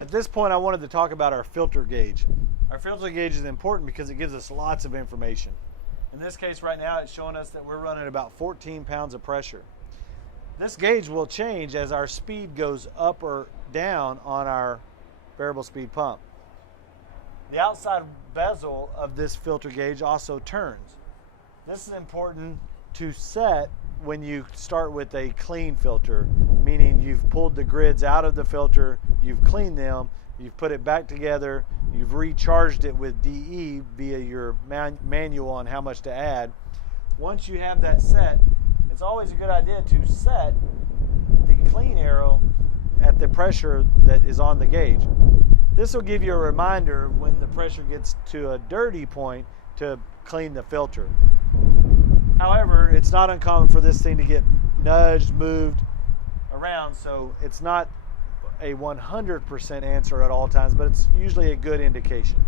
At this point, I wanted to talk about our filter gauge. Our filter gauge is important because it gives us lots of information. In this case right now, it's showing us that we're running about 14 pounds of pressure. This gauge will change as our speed goes up or down on our variable speed pump. The outside bezel of this filter gauge also turns. This is important to set when you start with a clean filter, meaning you've pulled the grids out of the filter, you've cleaned them, you've put it back together, you've recharged it with DE via your manual on how much to add. Once you have that set, it's always a good idea to set the clean arrow at the pressure that is on the gauge. This will give you a reminder when the pressure gets to a dirty point to clean the filter. However, it's not uncommon for this thing to get nudged, moved around, so it's not a 100% answer at all times, but it's usually a good indication.